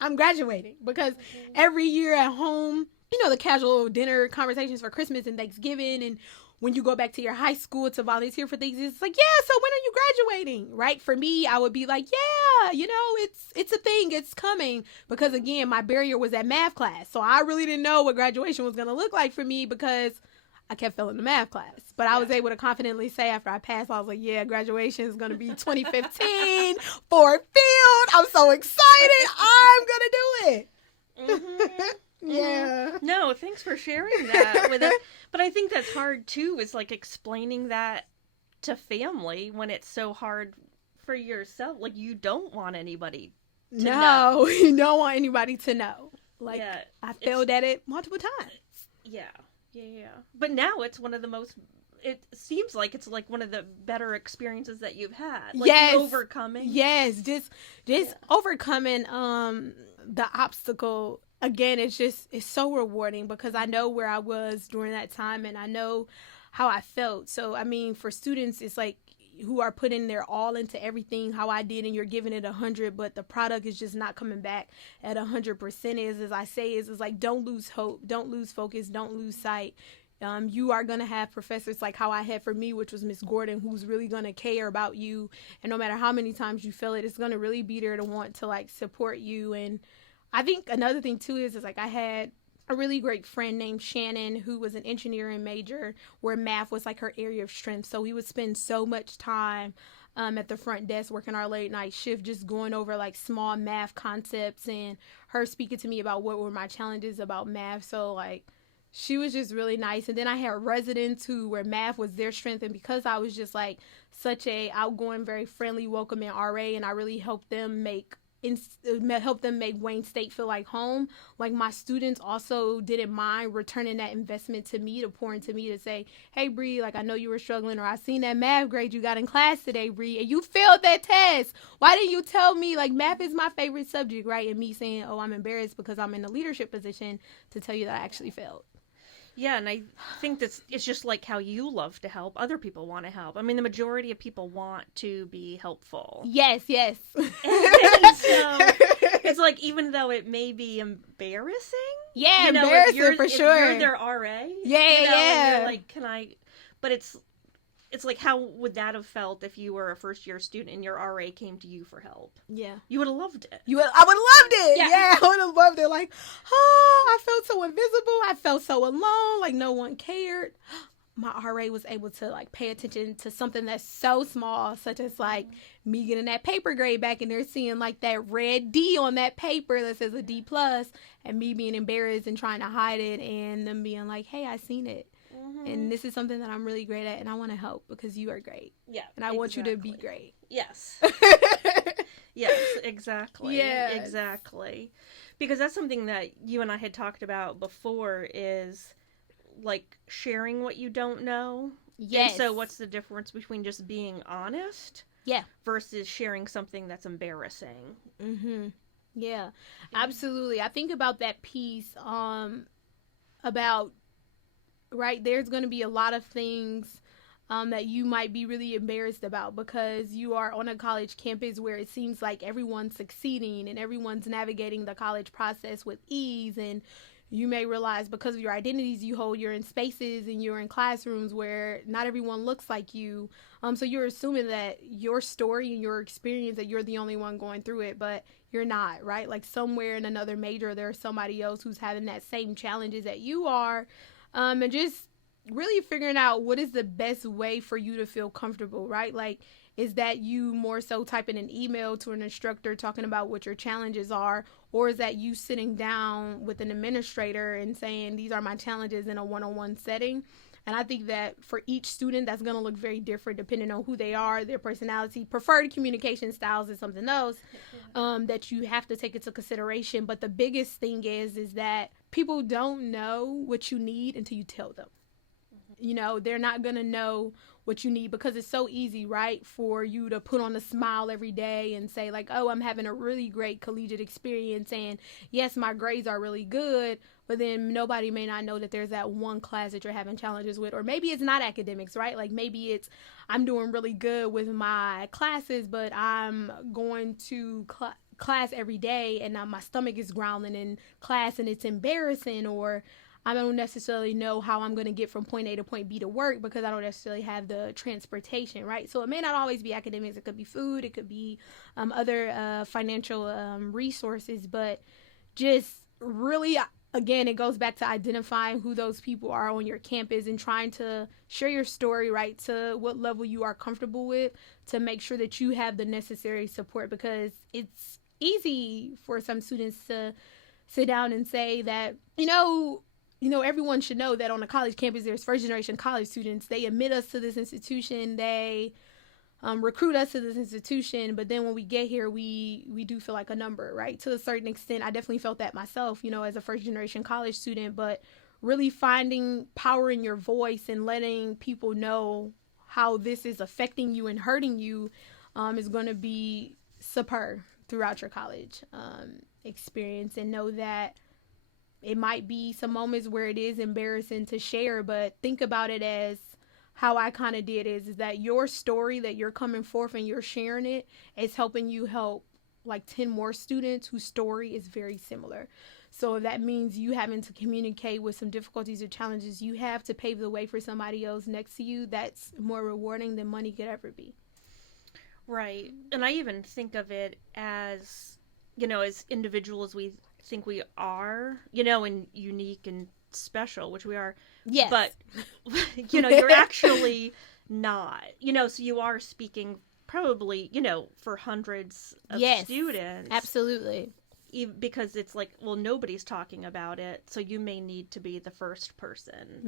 I'm graduating. Because every year at home, you know, the casual dinner conversations for Christmas and Thanksgiving, and when you go back to your high school to volunteer for things, it's like, yeah, so when are you graduating? Right? For me, I would be like, yeah, you know, it's a thing, it's coming. Because again, my barrier was that math class. So I really didn't know what graduation was going to look like for me because I kept failing the math class. But I was able to confidently say after I passed, I was like, yeah, graduation is going to be 2015, Ford Field. I'm so excited. I'm going to do it. Yeah. No, thanks for sharing that with us. But I think that's hard too, is like explaining that to family when it's so hard for yourself. Like, you don't want anybody to know. You don't want anybody to know. Like, Yeah, I failed at it multiple times. Yeah. But now it's one of the most, it seems like it's like one of the better experiences that you've had. Like, yes. Overcoming. Yes. Just overcoming the obstacle. Again, it's so rewarding because I know where I was during that time and I know how I felt. So, I mean, for students, it's like who are putting their all into everything, how I did, and you're giving it 100, but the product is just not coming back at 100%. As I say, is like, don't lose hope, don't lose focus, don't lose sight. You are going to have professors like how I had for me, which was Miss Gordon, who's really going to care about you. And no matter how many times you fail it, it's going to really be there to want to like support you. And I think another thing too is like I had a really great friend named Shannon who was an engineering major where math was like her area of strength. So we would spend so much time at the front desk working our late night shift, just going over like small math concepts and her speaking to me about what were my challenges about math. So like she was just really nice. And then I had residents where math was their strength. And because I was just like such a outgoing, very friendly, welcoming RA, and I really helped them make Wayne State feel like home. Like my students also didn't mind returning that investment to me, to pour into me, to say, hey Bri, like I know you were struggling, or I seen that math grade you got in class today, Bri, and you failed that test. Why didn't you tell me? Like math is my favorite subject, right? And me saying, oh, I'm embarrassed because I'm in a leadership position to tell you that I actually failed. Yeah, and I think it's just like how you love to help, other people want to help. I mean, the majority of people want to be helpful. Yes. And so it's like, even though it may be embarrassing. Yeah, embarrassing for sure. You're their RA. Yeah. And you're like, can I? But it's like, how would that have felt if you were a first year student and your RA came to you for help? Yeah. You would have loved it. I would have loved it. Yeah, I would have loved it. Like, oh, I felt so invisible. I felt so alone. Like, no one cared. My RA was able to, like, pay attention to something that's so small, such as, like, me getting that paper grade back, and they're seeing, like, that red D on that paper that says a D+, and me being embarrassed and trying to hide it, and them being like, hey, I seen it. And this is something that I'm really great at, and I want to help because you are great. Yeah. And I want you to be great. Yes. Yes, exactly. Yeah. Exactly. Because that's something that you and I had talked about before, is like sharing what you don't know. Yes. And so what's the difference between just being honest? Yeah. Versus sharing something that's embarrassing. Yeah, absolutely. I think about that piece about, right, there's going to be a lot of things that you might be really embarrassed about because you are on a college campus where it seems like everyone's succeeding and everyone's navigating the college process with ease, and you may realize because of your identities you hold, you're in spaces and you're in classrooms where not everyone looks like you. So you're assuming that your story and your experience, that you're the only one going through it, but you're not, right? Like somewhere in another major, there's somebody else who's having that same challenges that you are. And just really figuring out what is the best way for you to feel comfortable, right? Like, is that you more so typing an email to an instructor talking about what your challenges are, or is that you sitting down with an administrator and saying, these are my challenges in a one-on-one setting? And I think that for each student, that's going to look very different depending on who they are, their personality. Preferred communication styles is something else that you have to take into consideration. But the biggest thing is that people don't know what you need until you tell them. You know, they're not going to know what you need because it's so easy, right, for you to put on a smile every day and say like, oh, I'm having a really great collegiate experience, and yes, my grades are really good, but then nobody may not know that there's that one class that you're having challenges with. Or maybe it's not academics, right? Like maybe it's, I'm doing really good with my classes, but I'm going to class every day and my stomach is growling in class and it's embarrassing, or I don't necessarily know how I'm going to get from point A to point B to work because I don't necessarily have the transportation, right? So it may not always be academics. It could be food. It could be other financial resources. But just really, again, it goes back to identifying who those people are on your campus and trying to share your story, right, to what level you are comfortable with to make sure that you have the necessary support, because it's easy for some students to sit down and say that, everyone should know that on a college campus, there's first generation college students. They admit us to this institution. They recruit us to this institution. But then when we get here, we do feel like a number, right? To a certain extent, I definitely felt that myself, as a first generation college student. But really finding power in your voice and letting people know how this is affecting you and hurting you is going to be superb throughout your college experience. And know that it might be some moments where it is embarrassing to share, but think about it as how I kind of did is that your story that you're coming forth and you're sharing it is helping you help like 10 more students whose story is very similar. So if that means you having to communicate with some difficulties or challenges you have to pave the way for somebody else next to you, that's more rewarding than money could ever be. Right. And I even think of it as, as individuals we think we are, and unique and special, which we are. Yes. But, you're actually not, so you are speaking probably, for hundreds of students. Absolutely. Because it's like, well, nobody's talking about it, so you may need to be the first person.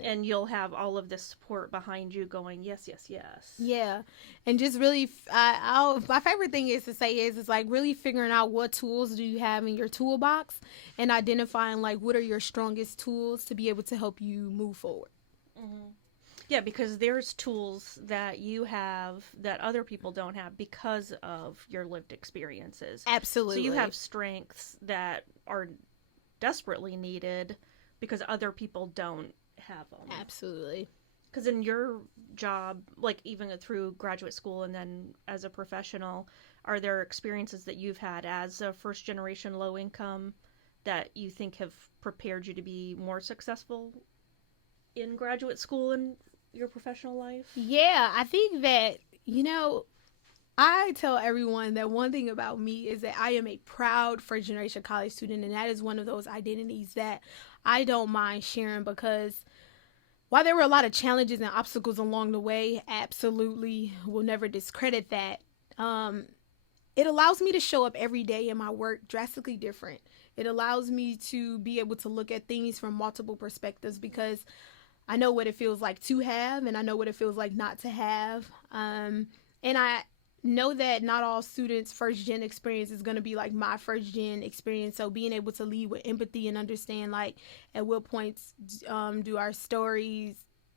And you'll have all of this support behind you going, yes, yes, yes. Yeah. And just really, my favorite thing is to say is like really figuring out what tools do you have in your toolbox and identifying like what are your strongest tools to be able to help you move forward. Mm-hmm. Yeah, because there's tools that you have that other people don't have because of your lived experiences. Absolutely. So you have strengths that are desperately needed because other people don't have them. Absolutely. Because in your job, like even through graduate school and then as a professional, are there experiences that you've had as a first generation low income that you think have prepared you to be more successful in graduate school and your professional life? Yeah, I think that, I tell everyone that one thing about me is that I am a proud first generation college student, and that is one of those identities that I don't mind sharing, because while there were a lot of challenges and obstacles along the way, absolutely will never discredit that. It allows me to show up every day in my work drastically different. It allows me to be able to look at things from multiple perspectives, because I know what it feels like to have, and I know what it feels like not to have. And I know that not all students' first gen experience is going to be like my first gen experience. So being able to lead with empathy and understand like at what points do our stories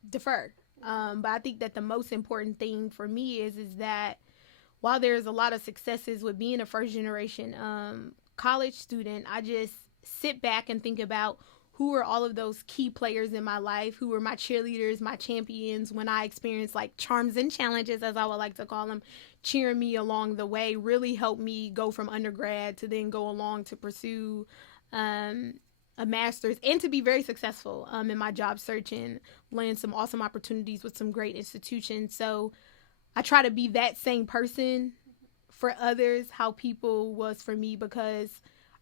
differ. But I think that the most important thing for me is that while there's a lot of successes with being a first generation college student, I just sit back and think about who were all of those key players in my life, who were my cheerleaders, my champions, when I experienced like charms and challenges, as I would like to call them, cheering me along the way, really helped me go from undergrad to then go along to pursue a master's and to be very successful in my job search and land some awesome opportunities with some great institutions. So I try to be that same person for others, how people was for me, because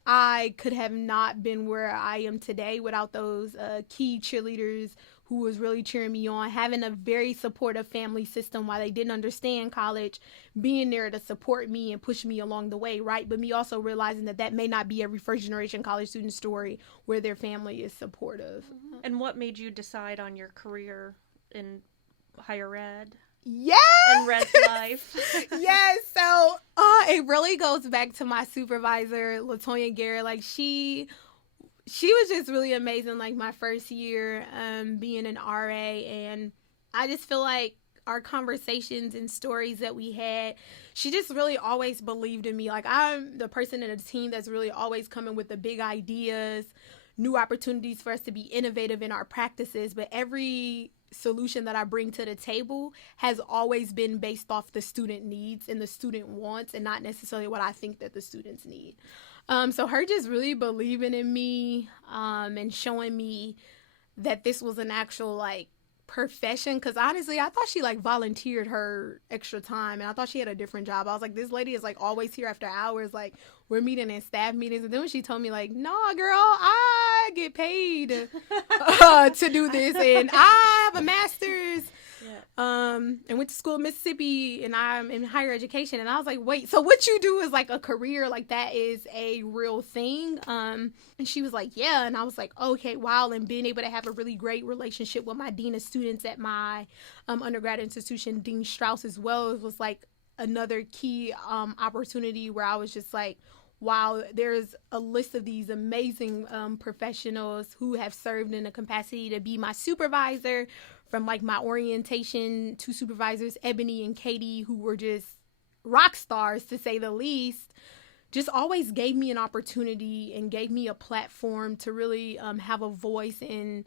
I could have not been where I am today without those key cheerleaders who was really cheering me on, having a very supportive family system while they didn't understand college, being there to support me and push me along the way, right? But me also realizing that may not be every first generation college student story where their family is supportive. And what made you decide on your career in higher ed? Yes! And red life. Yes. So it really goes back to my supervisor, LaToya Garrett. Like she was just really amazing. Like my first year being an RA, and I just feel like our conversations and stories that we had, she just really always believed in me. Like I'm the person in the team that's really always coming with the big ideas, new opportunities for us to be innovative in our practices. But every solution that I bring to the table has always been based off the student needs and the student wants, and not necessarily what I think that the students need. So her just really believing in me, and showing me that this was an actual like profession, because honestly I thought she like volunteered her extra time, and I thought she had a different job. I was like, this lady is like always here after hours, like we're meeting in staff meetings. And then when she told me like, nah girl, I get paid to do this, and I have a master's, and went to school in Mississippi, and I'm in higher education. And I was like, wait, so what you do is like a career, like that is a real thing? And she was like, yeah. And I was like, okay, wow. And being able to have a really great relationship with my dean of students at my undergrad institution, Dean Strauss, as well, it was like another key opportunity where I was just like, wow, there's a list of these amazing professionals who have served in a capacity to be my supervisor, from like my orientation to supervisors, Ebony and Katie, who were just rock stars to say the least, just always gave me an opportunity and gave me a platform to really have a voice and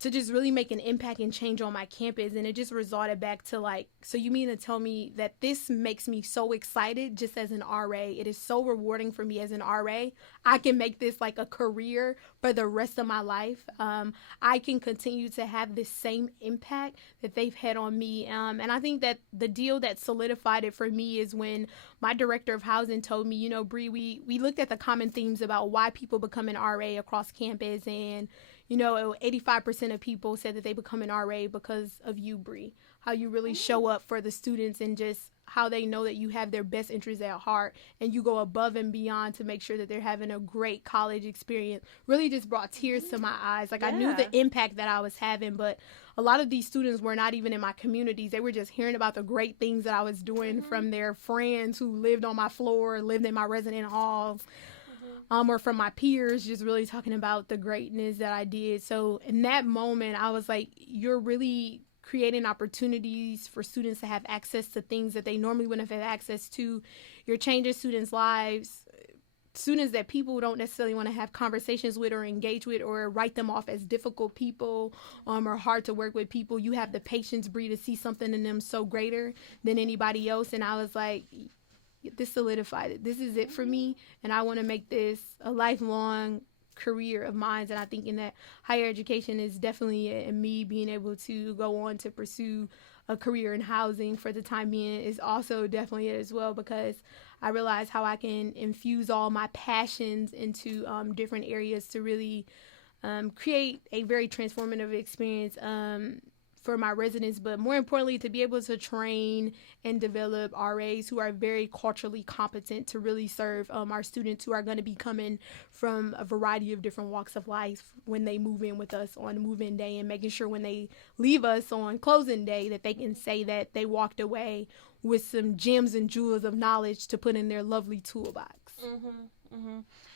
to just really make an impact and change on my campus. And it just resorted back to like, so you mean to tell me that this makes me so excited just as an RA? It is so rewarding for me as an RA. I can make this like a career for the rest of my life. I can continue to have this same impact that they've had on me. And I think that the deal that solidified it for me is when my director of housing told me, you know, Bri, we looked at the common themes about why people become an RA across campus, and you know, 85% of people said that they become an RA because of you, Bri. How you really show up for the students, and just how they know that you have their best interests at heart, and you go above and beyond to make sure that they're having a great college experience. Really just brought tears to my eyes. Like, I knew the impact that I was having, but a lot of these students were not even in my communities. They were just hearing about the great things that I was doing from their friends who lived on my floor, lived in my resident halls. Or from my peers, just really talking about the greatness that I did. So in that moment, I was like, you're really creating opportunities for students to have access to things that they normally wouldn't have access to. You're changing students' lives, students that people don't necessarily want to have conversations with or engage with, or write them off as difficult people, or hard to work with people. You have the patience, Bri, to see something in them so greater than anybody else. And I was like, this solidified it. This is it for me, and I want to make this a lifelong career of mine. And I think in that higher education is definitely it, and me being able to go on to pursue a career in housing for the time being is also definitely it as well, because I realize how I can infuse all my passions into different areas to really create a very transformative experience for my residents, but more importantly, to be able to train and develop RAs who are very culturally competent to really serve our students who are going to be coming from a variety of different walks of life when they move in with us on move-in day, and making sure when they leave us on closing day that they can say that they walked away with some gems and jewels of knowledge to put in their lovely toolbox.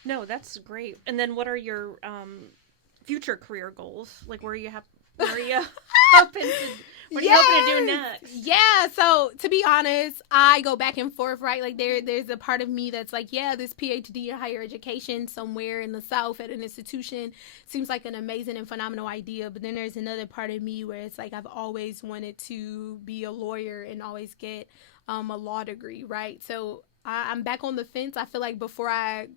No, that's great. And then what are your future career goals? Like, where are you hoping to do next? Yeah, so to be honest, I go back and forth, right? Like there's a part of me that's like, yeah, this PhD in higher education somewhere in the South at an institution seems like an amazing and phenomenal idea. But then there's another part of me where it's like, I've always wanted to be a lawyer and always get a law degree, right? So I'm back on the fence. I feel like before I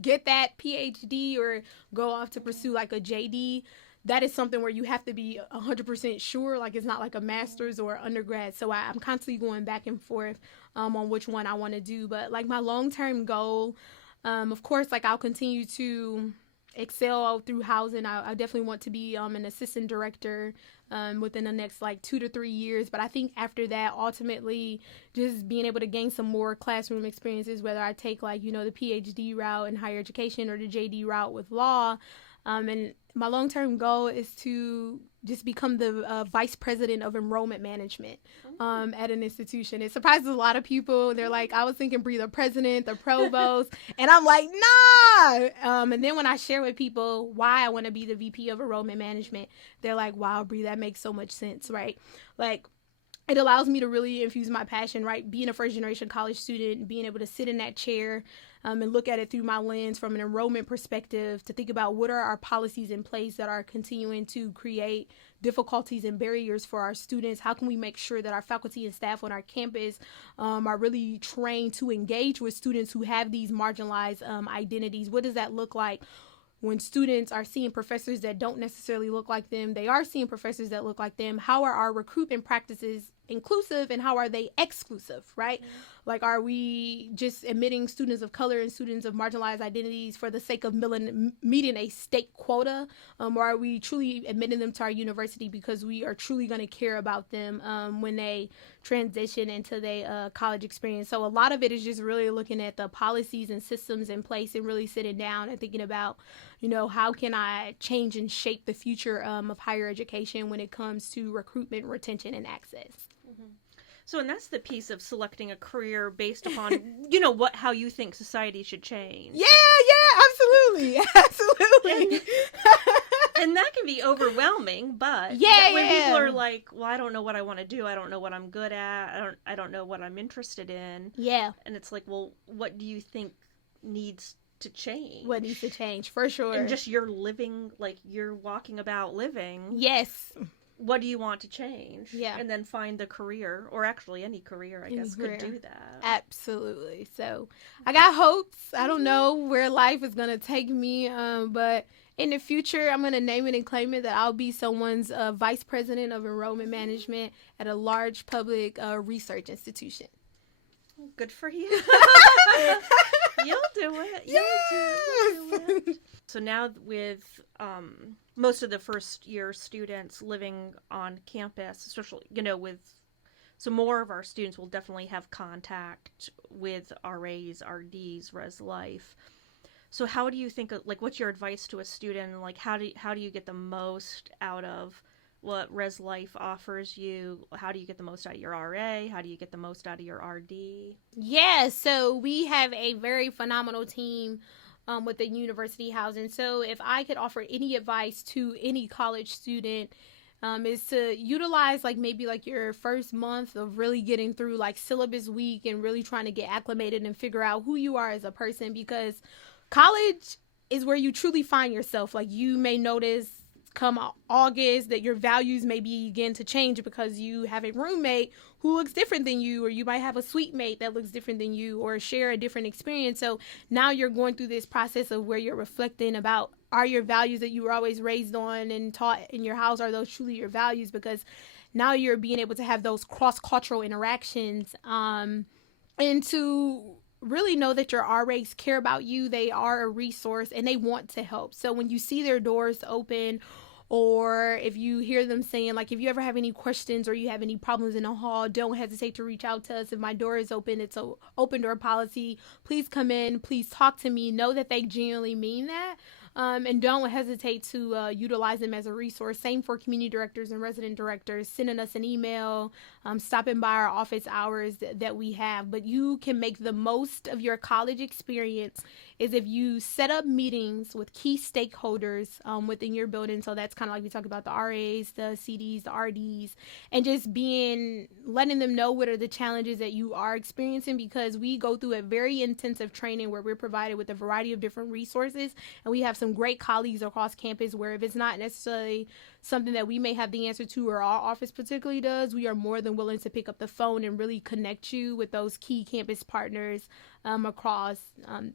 get that PhD or go off to pursue like a JD, that is something where you have to be 100% sure. Like, it's not like a master's or undergrad. So I'm constantly going back and forth on which one I want to do. But like my long-term goal, of course, like I'll continue to excel through housing. I definitely want to be an assistant director within the next like 2 to 3 years. But I think after that, ultimately just being able to gain some more classroom experiences, whether I take like, you know, the PhD route in higher education or the JD route with law. And my long-term goal is to just become the vice president of enrollment management at an institution. It surprises a lot of people. They're like, I was thinking Bri, the president, the provost. And I'm like, nah. And then when I share with people why I want to be the VP of enrollment management, they're like, wow, Bri, that makes so much sense, right? Like, it allows me to really infuse my passion, right? Being a first generation college student, being able to sit in that chair and look at it through my lens from an enrollment perspective, to think about what are our policies in place that are continuing to create difficulties and barriers for our students. How can we make sure that our faculty and staff on our campus are really trained to engage with students who have these marginalized identities? What does that look like? When students are seeing professors that don't necessarily look like them, they are seeing professors that look like them. How are our recruitment practices inclusive and how are they exclusive, right? Mm-hmm. Like, are we just admitting students of color and students of marginalized identities for the sake of meeting a state quota? Or are we truly admitting them to our university because we are truly going to care about them when they transition into their college experience? So a lot of it is just really looking at the policies and systems in place and really sitting down and thinking about, how can I change and shape the future of higher education when it comes to recruitment, retention, and access. Mm-hmm. So, and that's the piece of selecting a career based upon, how you think society should change. Yeah, absolutely. And that can be overwhelming, but when people are like, well, I don't know what I want to do. I don't know what I'm good at. I don't know what I'm interested in. Yeah. And it's like, well, what do you think needs to change? What needs to change, for sure. And just you're living, like you're walking about living. Yes. What do you want to change? Yeah. And then find the career, or actually any career, I guess, could do that. Absolutely. So I got hopes. I don't know where life is going to take me, but in the future, I'm going to name it and claim it that I'll be someone's vice president of enrollment management at a large public research institution. Good for you. You'll do it. You'll do it. So now with most of the first year students living on campus, especially, so more of our students will definitely have contact with RAs, RDs, Res Life. So how do you think, what's your advice to a student? Like, how do you get the most out of what Res Life offers you? How do you get the most out of your RA? How do you get the most out of your RD? Yeah, so we have a very phenomenal team with the university housing. So if I could offer any advice to any college student, is to utilize maybe your first month of really getting through syllabus week and really trying to get acclimated and figure out who you are as a person, because college is where you truly find yourself. You may notice come August that your values may begin to change because you have a roommate who looks different than you, or you might have a suite mate that looks different than you, or share a different experience. So now you're going through this process of where you're reflecting about, are your values that you were always raised on and taught in your house, are those truly your values? Because now you're being able to have those cross-cultural interactions and to really know that your RAs care about you. They are a resource and they want to help. So when you see their doors open, or if you hear them saying, if you ever have any questions or you have any problems in the hall, don't hesitate to reach out to us. If my door is open, it's an open door policy. Please come in. Please talk to me. Know that they genuinely mean that. And don't hesitate to utilize them as a resource. Same for community directors and resident directors, sending us an email, stopping by our office hours that we have. But you can make the most of your college experience is if you set up meetings with key stakeholders within your building. So that's kind of we talked about the RAs, the CDs, the RDs, and just letting them know what are the challenges that you are experiencing, because we go through a very intensive training where we're provided with a variety of different resources, and we have some great colleagues across campus where if it's not necessarily something that we may have the answer to, or our office particularly does, we are more than willing to pick up the phone and really connect you with those key campus partners across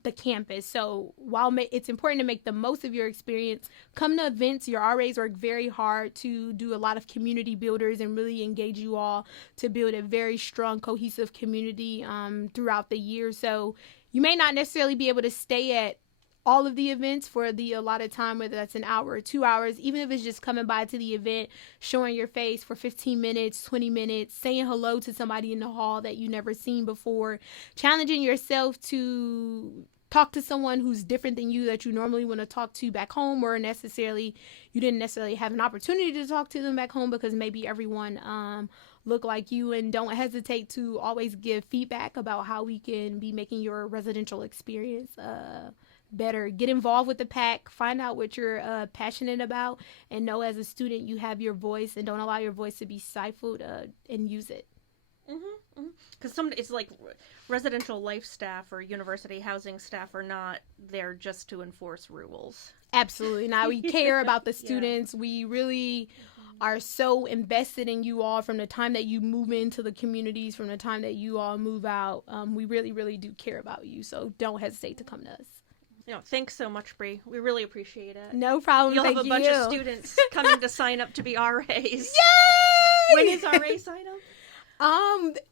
the campus. So while it's important to make the most of your experience, come to events. Your RAs work very hard to do a lot of community builders and really engage you all to build a very strong, cohesive community throughout the year. So you may not necessarily be able to stay at all of the events for the allotted time, whether that's an hour or 2 hours, even if it's just coming by to the event, showing your face for 15 minutes, 20 minutes, saying hello to somebody in the hall that you never seen before, challenging yourself to talk to someone who's different than you that you normally want to talk to back home, or you didn't necessarily have an opportunity to talk to them back home because maybe everyone look like you. And don't hesitate to always give feedback about how we can be making your residential experience better. Get involved with the pack, find out what you're passionate about, and know as a student you have your voice, and don't allow your voice to be stifled, and use it. Because it's like residential life staff or university housing staff are not there just to enforce rules. Absolutely not. We care about the students. We really are so invested in you all from the time that you move into the communities, from the time that you all move out. We really, really do care about you. So don't hesitate to come to us. Thanks so much, Bri. We really appreciate it. No problem. You'll Thank have a you. bunch of students coming to sign up to be RAs. Yay! When is RA sign up?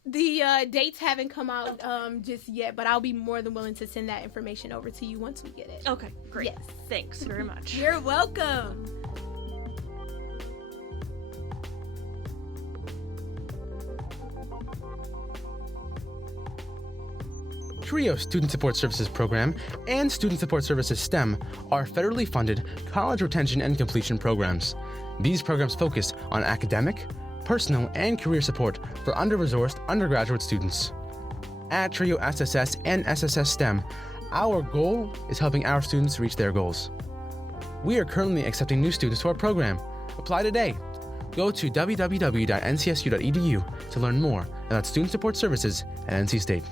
The dates haven't come out just yet, but I'll be more than willing to send that information over to you once we get it. Okay, great. Yes. Thanks very much. You're welcome. TRIO Student Support Services Program and Student Support Services STEM are federally funded college retention and completion programs. These programs focus on academic, personal, and career support for under-resourced undergraduate students. At TRIO SSS and SSS STEM, our goal is helping our students reach their goals. We are currently accepting new students to our program. Apply today. Go to www.ncsu.edu to learn more about student support services at NC State.